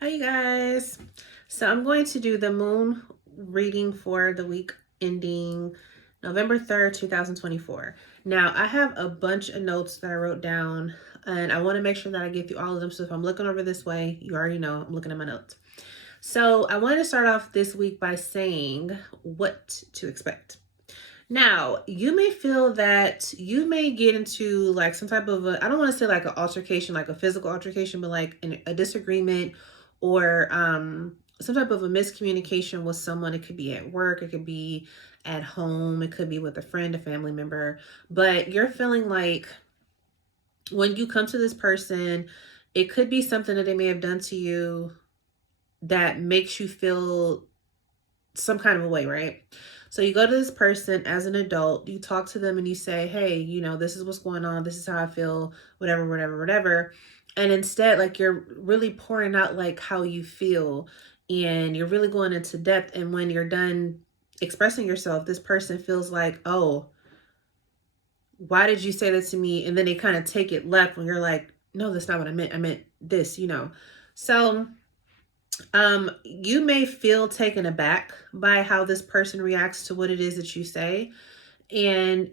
Hi, you guys. So I'm going to do the moon reading for the week ending November 3rd, 2024. Now, I have a bunch of notes that I wrote down, and I want to make sure that I get through all of them. So if I'm looking over this way, you already know I'm looking at my notes. So I wanted to start off this week by saying what to expect. Now, you may feel that you may get into like some type of I don't want to say like an altercation, like a physical altercation, but like a disagreement or some type of a miscommunication with someone. It could be at work, it could be at home, it could be with a friend, a family member, but you're feeling like when you come to this person, it could be something that they may have done to you that makes you feel some kind of a way, right? So you go to this person as an adult, you talk to them and you say, hey, this is what's going on. This is how I feel, whatever, whatever, whatever. And instead, like you're really pouring out like how you feel and you're really going into depth. And when you're done expressing yourself, this person feels like, oh, why did you say that to me? And then they kind of take it left when you're like, no, that's not what I meant. I meant this. So you may feel taken aback by how this person reacts to what it is that you say. And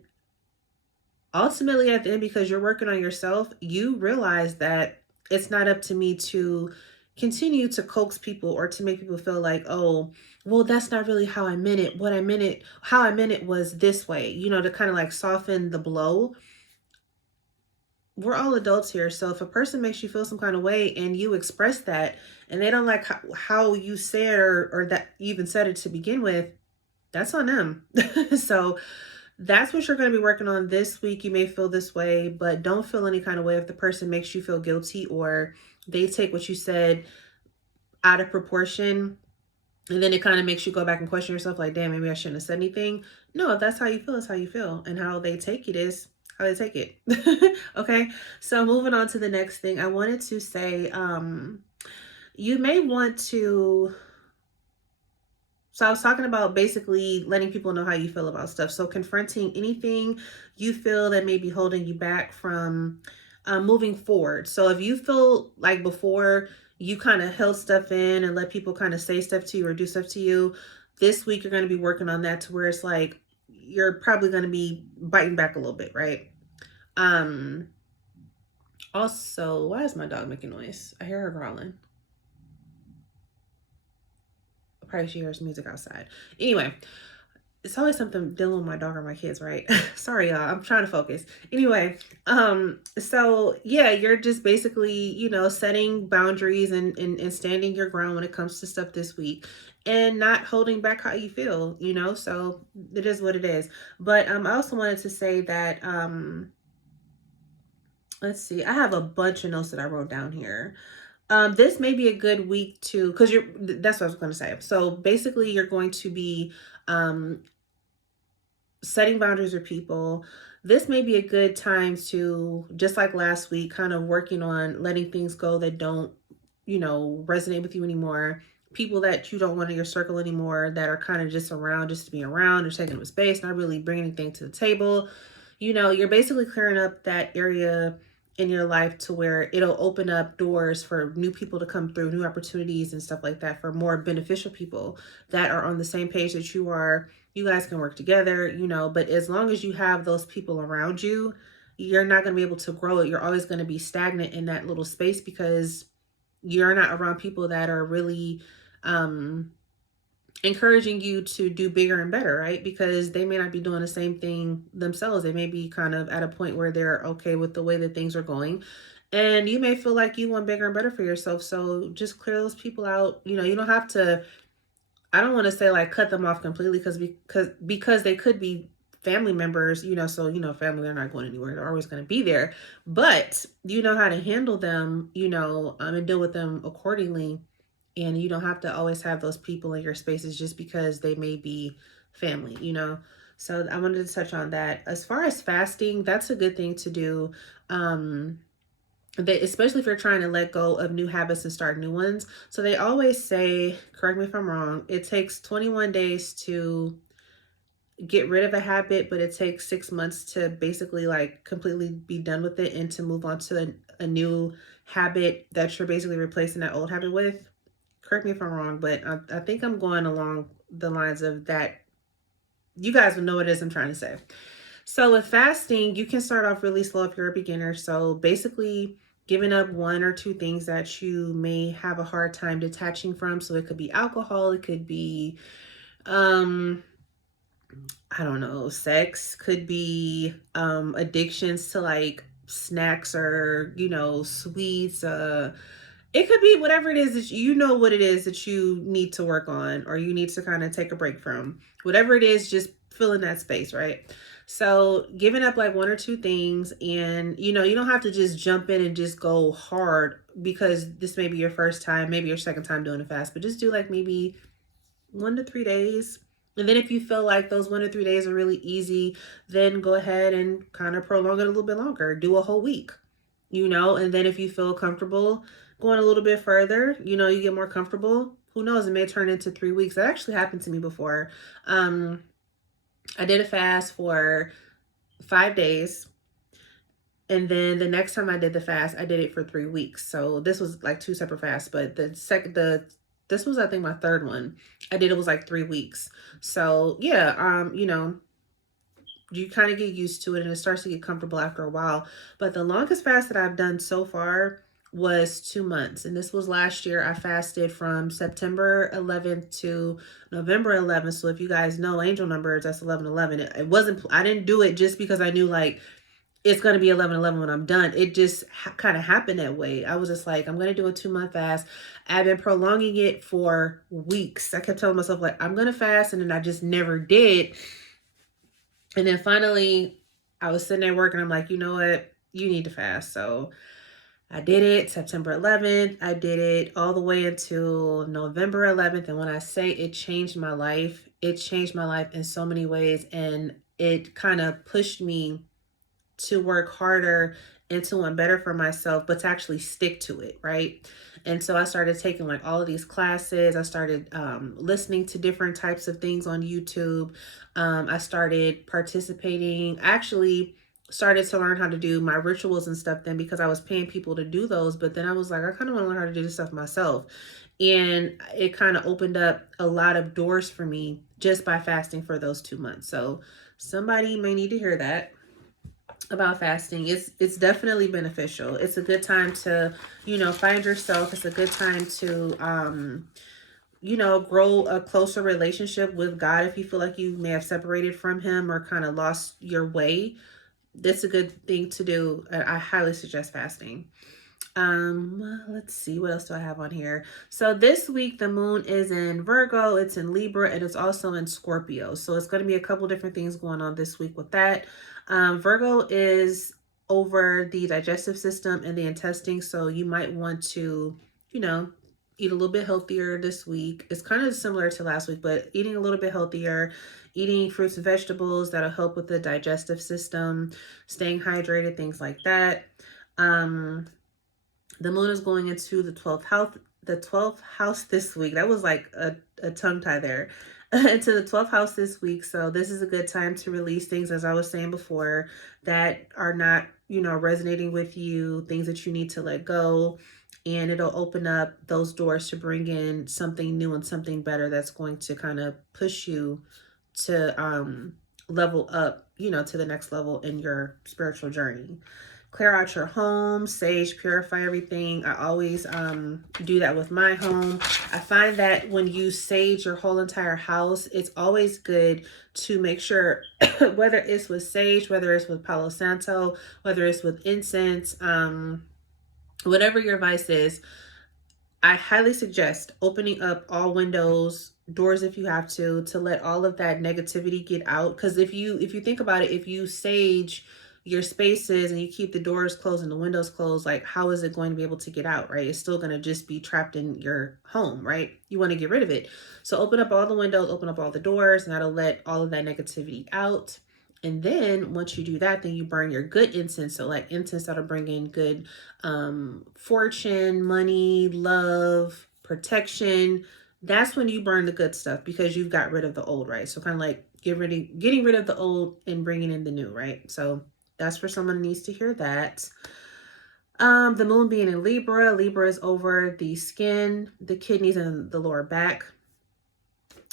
ultimately, at the end, because you're working on yourself, you realize that it's not up to me to continue to coax people or to make people feel like, oh, well, that's not really how I meant it. What I meant it, how I meant it was this way, to kind of like soften the blow. We're all adults here. So if a person makes you feel some kind of way and you express that and they don't like how you said or that you even said it to begin with, that's on them. So that's what you're going to be working on this week. You may feel this way, but don't feel any kind of way if the person makes you feel guilty or they take what you said out of proportion. And then it kind of makes you go back and question yourself like, damn, maybe I shouldn't have said anything. No, if that's how you feel, it's how you feel. And how they take it is how they take it. Okay. So moving on to the next thing, I wanted to say, you may want to. So I was talking about basically letting people know how you feel about stuff. So confronting anything you feel that may be holding you back from moving forward. So if you feel like before you kind of held stuff in and let people kind of say stuff to you or do stuff to you, this week you're going to be working on that to where it's like you're probably going to be biting back a little bit, right? Um Also, why is my dog making noise? I hear her growling. Probably she hears music outside. Anyway, it's always something dealing with my dog or my kids, right? Sorry, y'all. I'm trying to focus. Anyway, so yeah, you're just basically, setting boundaries and standing your ground when it comes to stuff this week and not holding back how you feel. So it is what it is. But I also wanted to say that let's see, I have a bunch of notes that I wrote down here. This may be a good week to because that's what I was going to say. So basically you're going to be um setting boundaries with people. This may be a good time to, just like last week, kind of working on letting things go that don't, resonate with you anymore. People that you don't want in your circle anymore that are kind of just around just to be around or taking up space, not really bringing anything to the table. You're basically clearing up that area in your life to where it'll open up doors for new people to come through, new opportunities and stuff like that for more beneficial people that are on the same page that you are. You guys can work together, but as long as you have those people around you, you're not going to be able to grow it. You're always going to be stagnant in that little space because you're not around people that are really um encouraging you to do bigger and better, right? Because they may not be doing the same thing themselves. They may be kind of at a point where they're okay with the way that things are going. And you may feel like you want bigger and better for yourself. So just clear those people out. You don't have to, I don't want to say like cut them off completely because they could be family members, so family, they're not going anywhere. They're always going to be there. But you know how to handle them, and deal with them accordingly, and you don't have to always have those people in your spaces just because they may be family. So I wanted to touch on that. As far as fasting, that's a good thing to do. Especially if you're trying to let go of new habits and start new ones. So they always say, correct me if I'm wrong, it takes 21 days to get rid of a habit, but it takes 6 months to basically like completely be done with it and to move on to a new habit that you're basically replacing that old habit with. Correct me if I'm wrong, but I think I'm going along the lines of that. You guys will know what it is I'm trying to say. So with fasting, you can start off really slow if you're a beginner. So basically, giving up one or two things that you may have a hard time detaching from. So it could be alcohol, it could be um I don't know, sex, could be addictions to like snacks or, sweets, it could be whatever it is that you know what it is that you need to work on or you need to kind of take a break from. Whatever it is, just fill in that space, right? So giving up like one or two things, and you don't have to just jump in and just go hard because this may be your first time, maybe your second time doing a fast, but just do like maybe 1 to 3 days. And then if you feel like those 1 to 3 days are really easy, then go ahead and kind of prolong it a little bit longer. Do a whole week, and then if you feel comfortable going a little bit further, you get more comfortable. Who knows? It may turn into 3 weeks. That actually happened to me before. I did a fast for 5 days. And then the next time I did the fast, I did it for 3 weeks. So this was like two separate fasts, but this was, I think, my third one. I did, it was like 3 weeks. So yeah, you kind of get used to it and it starts to get comfortable after a while. But the longest fast that I've done so far was 2 months. And this was last year. I fasted from September 11th to November 11th. So if you guys know angel numbers, that's 11/11. It wasn't, I didn't do it just because I knew like it's going to be 11/11 when I'm done. It just kind of happened that way. I was just like, I'm going to do a 2-month fast. I've been prolonging it for weeks. I kept telling myself like, I'm going to fast. And then I just never did. And then finally I was sitting at work and I'm like, you know what? You need to fast. So I did it September 11th. I did it all the way until November 11th. And when I say it changed my life, it changed my life in so many ways. And it kind of pushed me to work harder and to want better for myself, but to actually stick to it, right? And so I started taking like all of these classes. I started listening to different types of things on YouTube. I started participating. I actually started to learn how to do my rituals and stuff then because I was paying people to do those. But then I was like, I kind of want to learn how to do this stuff myself. And it kind of opened up a lot of doors for me just by fasting for those 2 months. So somebody may need to hear that about fasting. It's definitely beneficial. It's a good time to find yourself. It's a good time to grow a closer relationship with God if you feel like you may have separated from him or kind of lost your way. That's a good thing to do. I highly suggest fasting. Let's see, what else do I have on here? So this week the moon is in Virgo, it's in Libra, and it's also in Scorpio. So it's going to be a couple different things going on this week with that. Virgo is over the digestive system and the intestines, so you might want to, eat a little bit healthier this week. It's kind of similar to last week, but eating a little bit healthier, eating fruits and vegetables that'll help with the digestive system, staying hydrated, things like that. The moon is going into the 12th house. The 12th house this week. That was like a tongue tie there. Into the 12th house this week. So this is a good time to release things, as I was saying before, that are not, resonating with you, things that you need to let go. And it'll open up those doors to bring in something new and something better that's going to kind of push you to level up, to the next level in your spiritual journey. Clear out your home, sage, purify everything. I always do that with my home. I find that when you sage your whole entire house, it's always good to make sure, whether it's with sage, whether it's with Palo Santo, whether it's with incense, whatever your vice is, I highly suggest opening up all windows, doors if you have to let all of that negativity get out. Because if you think about it, if you sage your spaces and you keep the doors closed and the windows closed, like how is it going to be able to get out, right? It's still going to just be trapped in your home, right? You want to get rid of it. So open up all the windows, open up all the doors, and that'll let all of that negativity out. And then once you do that, then you burn your good incense. So like incense that'll bring in good fortune, money, love, protection. That's when you burn the good stuff because you've got rid of the old, right? So kind of like getting rid of the old and bringing in the new, right? So that's for someone who needs to hear that. The moon being in Libra. Libra is over the skin, the kidneys, and the lower back.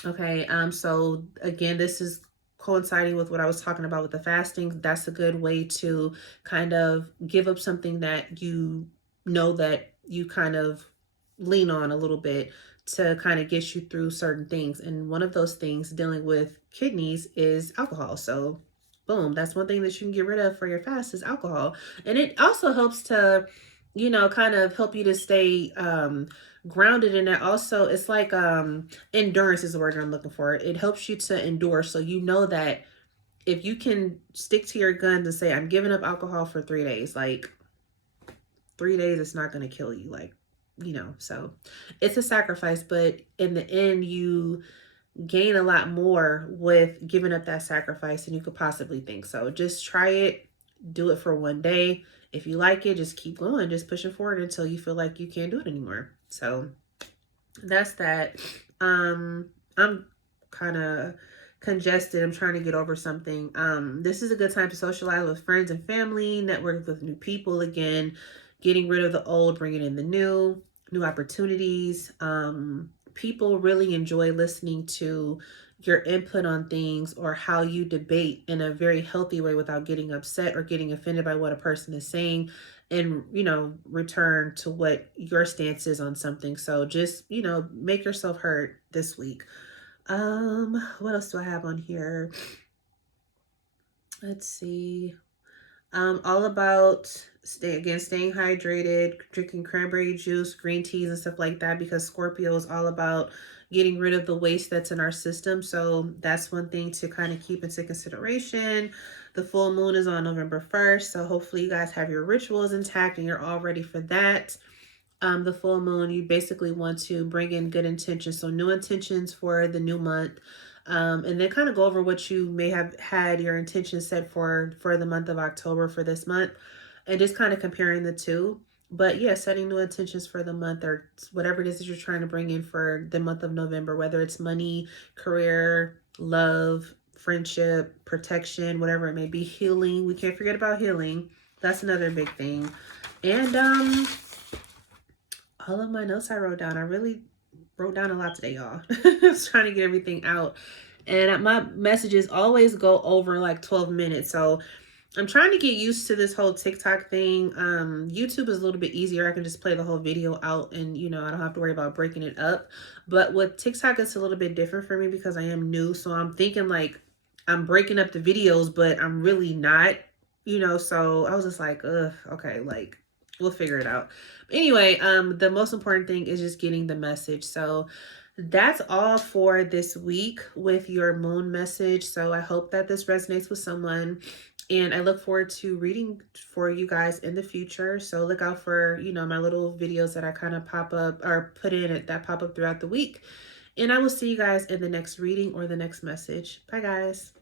Okay, so again, this is coinciding with what I was talking about with the fasting. That's a good way to kind of give up something that you know that you kind of lean on a little bit to kind of get you through certain things. And one of those things dealing with kidneys is alcohol. So boom, that's one thing that you can get rid of for your fast is alcohol. And it also helps to, kind of help you to stay grounded in it. Also, it's like endurance is the word I'm looking for. It helps you to endure, so you know that if you can stick to your guns and say I'm giving up alcohol for 3 days, like 3 days, it's not going to kill you, like, so it's a sacrifice, but in the end you gain a lot more with giving up that sacrifice than you could possibly think. So just try it, do it for one day. If you like it, just keep going, just pushing forward until you feel like you can't do it anymore. So that's that. I'm kind of congested. I'm trying to get over something. This is a good time to socialize with friends and family, network with new people again, getting rid of the old, bringing in the new opportunities. People really enjoy listening to your input on things or how you debate in a very healthy way without getting upset or getting offended by what a person is saying, and return to what your stance is on something. So just make yourself heard this week. What else do I have on here? Let's see. All about staying hydrated, drinking cranberry juice, green teas, and stuff like that, because Scorpio is all about getting rid of the waste that's in our system. So that's one thing to kind of keep into consideration. The full moon is on November 1st. So hopefully you guys have your rituals intact and you're all ready for that. The full moon, you basically want to bring in good intentions. So new intentions for the new month. And then kind of go over what you may have had your intentions set for the month of October for this month, and just kind of comparing the two. But yeah, setting new intentions for the month or whatever it is that you're trying to bring in for the month of November, whether it's money, career, love, friendship, protection, whatever it may be. Healing, we can't forget about healing. That's another big thing. And all of my notes I wrote down. I really wrote down a lot today, y'all. I was trying to get everything out. And my messages always go over like 12 minutes. So I'm trying to get used to this whole TikTok thing. YouTube is a little bit easier. I can just play the whole video out and, I don't have to worry about breaking it up. But with TikTok, it's a little bit different for me because I am new. So I'm thinking like I'm breaking up the videos, but I'm really not, so I was just like, ugh, okay, like we'll figure it out. Anyway, the most important thing is just getting the message. So that's all for this week with your moon message. So I hope that this resonates with someone, and I look forward to reading for you guys in the future. So look out for, my little videos that I kind of pop up or put in it that pop up throughout the week. And I will see you guys in the next reading or the next message. Bye guys.